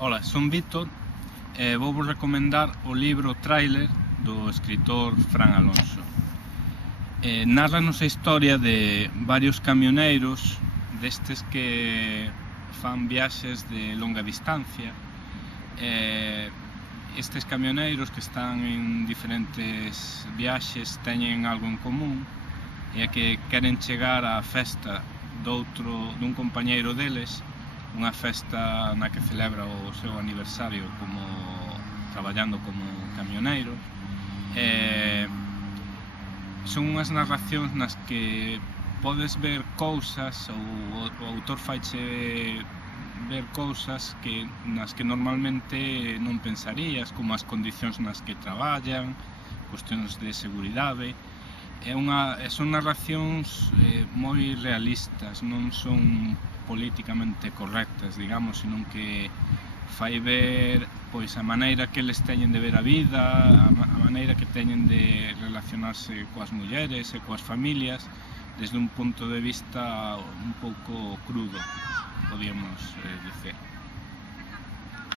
Ola, son Víctor e vou recomendar o libro Tráiler do escritor Fran Alonso. Narranos a historia de varios camioneiros destes que fan viaxes de longa distancia. Estes camioneiros que están en diferentes viaxes teñen algo en común, e é que queren chegar á festa dun compañeiro deles, unha festa na que celebra o seu aniversario traballando como camioneiro. Son unhas narracións nas que podes ver cousas, ou o autor faiche ver cousas nas que normalmente non pensarías, como as condicións nas que traballan, cuestións de seguridade. Son narracións moi realistas, non son políticamente correctas, digamos, senón que fai ver pois a maneira que eles teñen de ver a vida, a maneira que teñen de relacionarse coas mulleres e coas familias desde un punto de vista un pouco crudo, podíamos dicer.